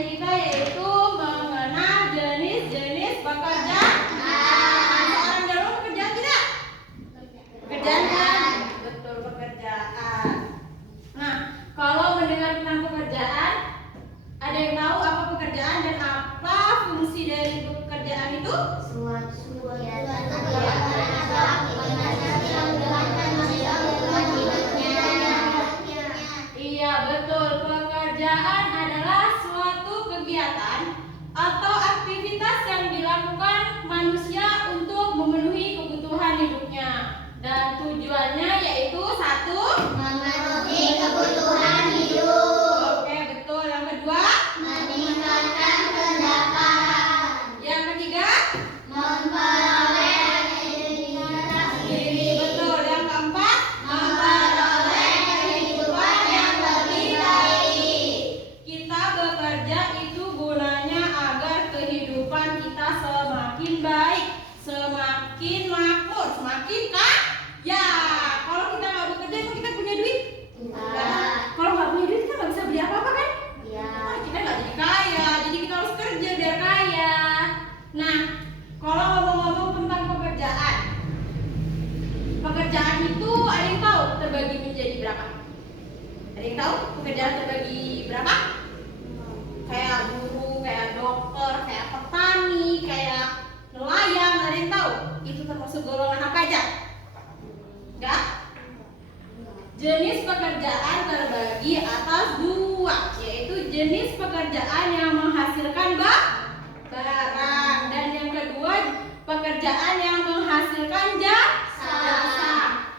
materi kita yaitu mengenal jenis-jenis pekerjaan. Seorang jalur pekerjaan tidak? Pekerjaan kan? Betul, pekerjaan. Nah, kalau mendengar tentang pekerjaan, ada yang tahu apa pekerjaan dan apa fungsi dari pekerjaan itu? Iya, betul. Pekerjaan adalah suatu kegiatan atau aktivitas yang dilakukan manusia untuk memenuhi kebutuhan hidupnya. Dan tujuannya yaitu satu, memenuhi kebutuhan hidup. Oke, betul. Yang kedua, Meningkatkan pendapatan. yang ketiga, Memperoleh identitas diri. diri. Betul. Yang keempat, Memperoleh kehidupan yang lebih baik. kita bekerja itu gunanya agar kehidupan kita semakin baik, semakin makmur, semakin kaya. Kalau kita nggak bekerja, emang kita punya duit? Enggak. Kalau nggak punya duit, kita nggak bisa beli apa-apa kan? Ya. Nah, kita nggak jadi kaya, jadi kita harus kerja biar kaya. Nah, kalau ngomong-ngomong tentang pekerjaan, pekerjaan itu ada yang tahu terbagi menjadi berapa? Ada yang tahu pekerjaan terbagi berapa? Kayak guru, kayak dokter, kayak petani, kayak nelayan. Ada yang tahu? Itu termasuk golongan apa aja? Enggak? Jenis pekerjaan terbagi atas dua, yaitu jenis pekerjaan yang menghasilkan barang, dan yang kedua pekerjaan yang menghasilkan jasa.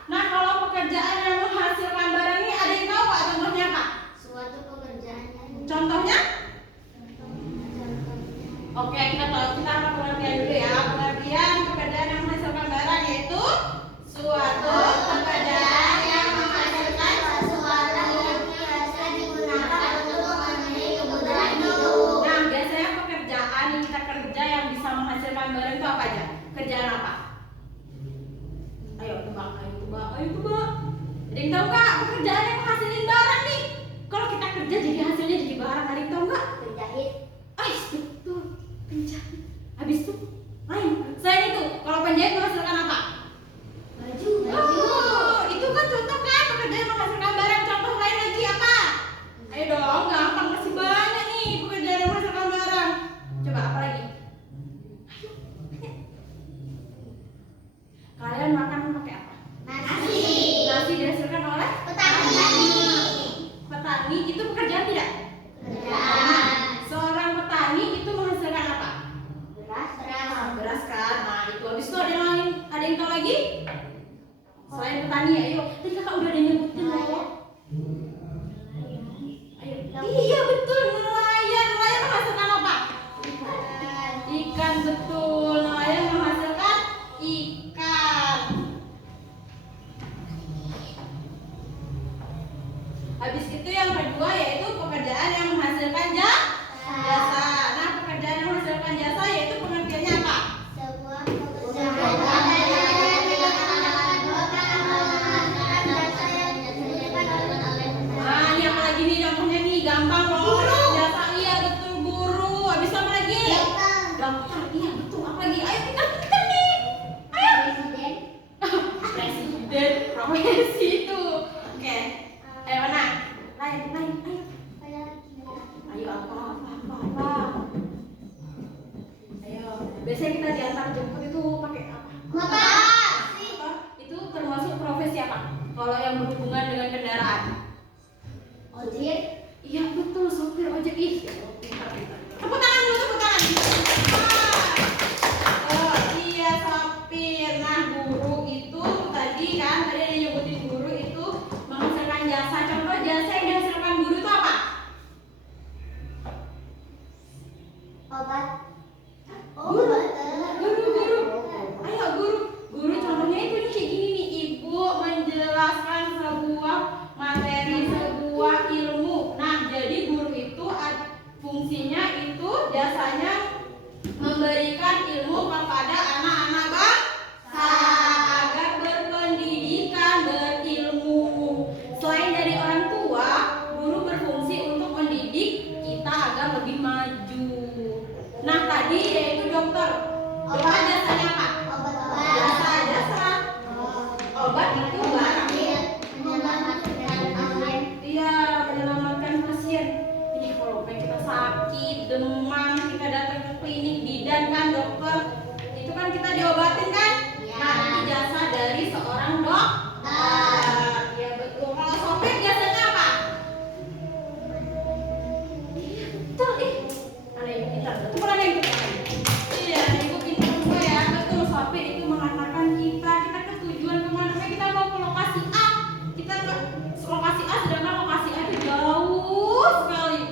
Nah, kalau pekerjaan yang menghasilkan barang ini ada yang tahu Pak contohnya apa? Suatu pekerjaan yang Contohnya? Oke, kita akan pengertian dulu ya. Pengertian pekerjaan yang menghasilkan barang yaitu suatu pekerjaan yang menghasilkan sesuatu yang biasa digunakan untuk memenuhi kebutuhan hidup. Nah, biasanya pekerjaan yang kita kerja yang bisa menghasilkan barang itu apa aja? Kerjaan apa? Ayo tebak, ayo tebak, ayo tebak. Ada yang tahu nggak pekerjaan yang menghasilkan barang nih? Kalau kita kerja jadi hasilnya jadi barang, ada yang tahu nggak? Penjahit. Betul, penjahit. Habis itu lain. Selain itu, kalau penjahit menghasilkan apa? Baju. Oh, itu kan contoh kan pekerjaan menghasilkan barang. Contoh lain lagi apa? Ayo dong, gampang, masih banyak nih pekerjaan yang menghasilkan barang. Coba apa lagi? Ayo, tanya. Kalian makan pakai apa? Nasi. Nasi dihasilkan oleh Petani. petani. Itu pekerjaan tidak? Kerjaan. Seorang petani itu menghasilkan apa? Beras. Beras kan. Nah, itu habis itu ada yang lain. Ada yang tahu lagi? Selain petani, ayo. Tadi kakak udah ada yang nyebutin loh. Ayo. Iya betul, nelayan. Nelayan menghasilkan apa? Ikan, betul. Nelayan menghasilkan ikan. Habis itu yang kedua yaitu pekerjaan yang menghasilkan jasa. Nah, pekerjaan yang menghasilkan jasa yaitu pengertiannya apa? Sebuah pekerjaan yang dilakukan menghasilkan jasa yang dilakukan oleh Nah, ini apa lagi nih contohnya nih? Gampang loh. Jasa, iya betul, guru. Habis itu apa lagi? Dokter, iya betul. Apa lagi? Ayo kita nih. Ayo. presiden. Presiden, profesi itu. Oke. Ayo mana? Lain, ayo. Ayo apa? Ayo. Biasanya kita diantar jemput itu pakai apa? Motor. Itu termasuk profesi apa? Kalau yang berhubungan dengan kendaraan. Ojek. Iya betul, sopir ojek. Ih, tepuk tangan dulu, tepuk tangan. Oh iya, sopir. Nah, guru itu tadi ada yang nyebutin guru itu menghasilkan jasa. Contoh jasa yang dihasilkan guru itu apa? Obat. Guru. Ayo guru contohnya itu nih kayak gini nih. Ibu menjelaskan sebuah materi, sebuah ilmu. Nah, jadi guru itu fungsinya itu jasanya memberikan ilmu kepada anak-anak bangsa agar berpendidikan, berilmu. Selain dari orang tua, guru berfungsi untuk mendidik kita agar lebih tadi yaitu dokter. Dokter jasanya apa? Jasa. Obat itu barang. Iya, menyelamatkan pasien. Ini kalau kita sakit, demam, kita datang ke klinik, bidan kan dokter. Itu kan kita diobatin kan? Nah, ini jasa dari seorang dokter. Iya betul. Kalau sopir jasanya apa? Betul ih. Ada ibu pintar. Betul kan ada ibu pintar? Iya, ibu pintar juga ya. Betul, sopir itu mengatakan kita ke tujuan kemana? Kita mau ke lokasi A. Kita ke lokasi A, sedangkan lokasi A itu jauh sekali.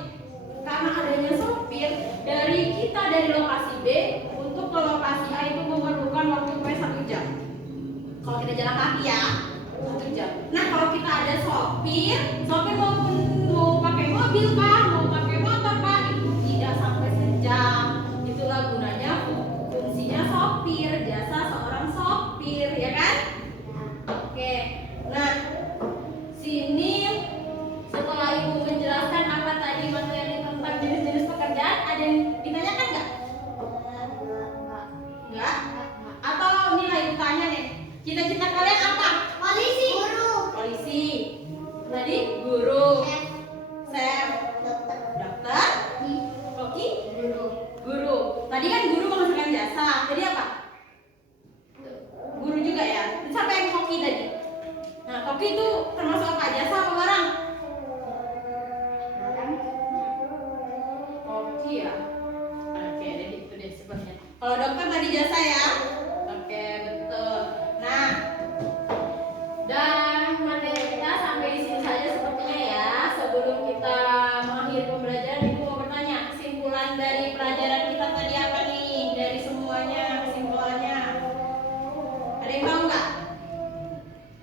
Karena adanya sopir, dari lokasi B untuk ke lokasi A itu memerlukan waktu 1 jam. Kalau kita jalan kaki ya 1 jam. Nah kalau kita ada sopir maupun mau pakai mobil kah, mau pakai motor kah, itu tidak sampai sejam. Itulah gunanya fungsinya sopir, jasa seorang sopir, ya kan? Oke. Nah, sini setelah ibu menjelaskan apa tadi materi tentang jenis-jenis pekerjaan, ada yang ditanyakan nggak? Nggak? Atau nilai ibu tanya nih, cita-cita kalian apa? Polisi. Tadi guru, chef, Dokter. koki, guru. Tadi kan guru menghasilkan jasa. Jadi apa? Guru juga ya. Siapa yang koki tadi? Nah, koki itu termasuk apa? Jasa apa barang? Koki ya. Oke, jadi itu deh sebabnya. Kalau dokter tadi jasa ya. Oke, betul. Nah, dan materi kita sampai di sini saja sepertinya ya. Sebelum kita mengakhiri pembelajaran, ibu mau bertanya, kesimpulan dari pelajaran kita tadi apa nih? Dari semuanya kesimpulannya. Ada yang tahu nggak?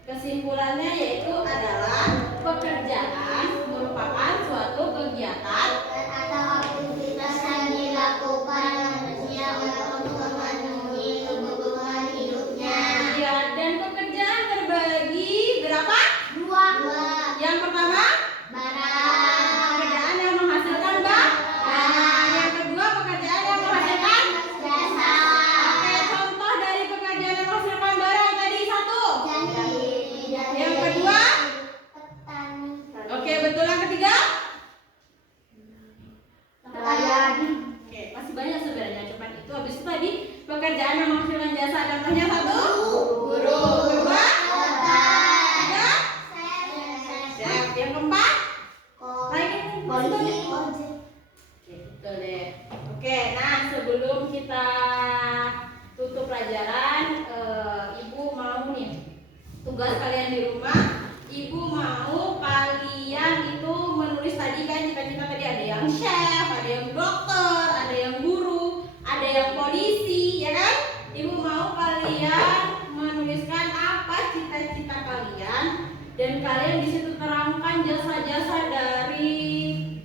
Kesimpulannya yaitu adalah pekerjaan merupakan suatu kegiatan Atau aktivitas yang dilakukan manusia untuk memenuhi kebutuhan hidupnya. ya, dan pekerjaan terbagi berapa? 2. Yang pertama, Barang. pekerjaan yang menghasilkan barang. Yang kedua, pekerjaan yang menghasilkan Jasa. Oke, contoh dari pekerjaan yang menghasilkan barang tadi 1. Yang kedua, Petani. oke betul. Yang ketiga, Nelayan. oke masih banyak sebenarnya. Cuman itu habis itu tadi pekerjaan yang menghasilkan jasa. Contohnya 1, guru. Kedua, tiga, chef. Yang keempat, Polisi. Oke, betul deh. Oke, nah sebelum kita tutup pelajaran, ibu mau nih tugas kalian di rumah. Ibu mau kalian itu menulis tadi kan cita-cita tadi, ada yang chef, ada yang dokter, ada yang guru, ada yang polisi, ya kan? Ibu mau kalian menuliskan apa cita-cita kalian dan kalian di situ terangkan jasa-jasa dari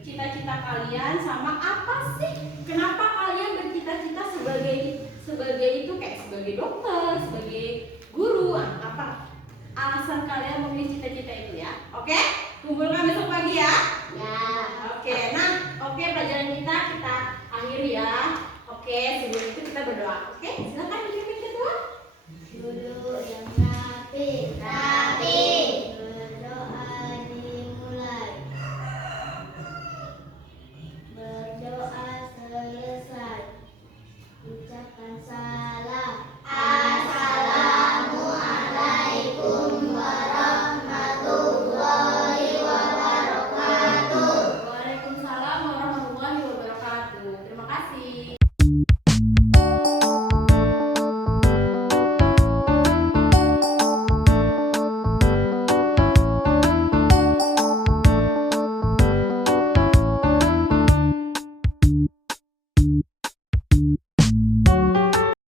cita-cita kalian sama apa sih? Kenapa kalian bercita-cita sebagai itu kayak sebagai dokter, sebagai guru? Apa alasan kalian memilih cita-cita itu ya? Oke? Kumpulkan besok pagi ya. Ya. Oke, nah, pelajaran kita akhiri ya. Oke, sebelum itu kita berdoa.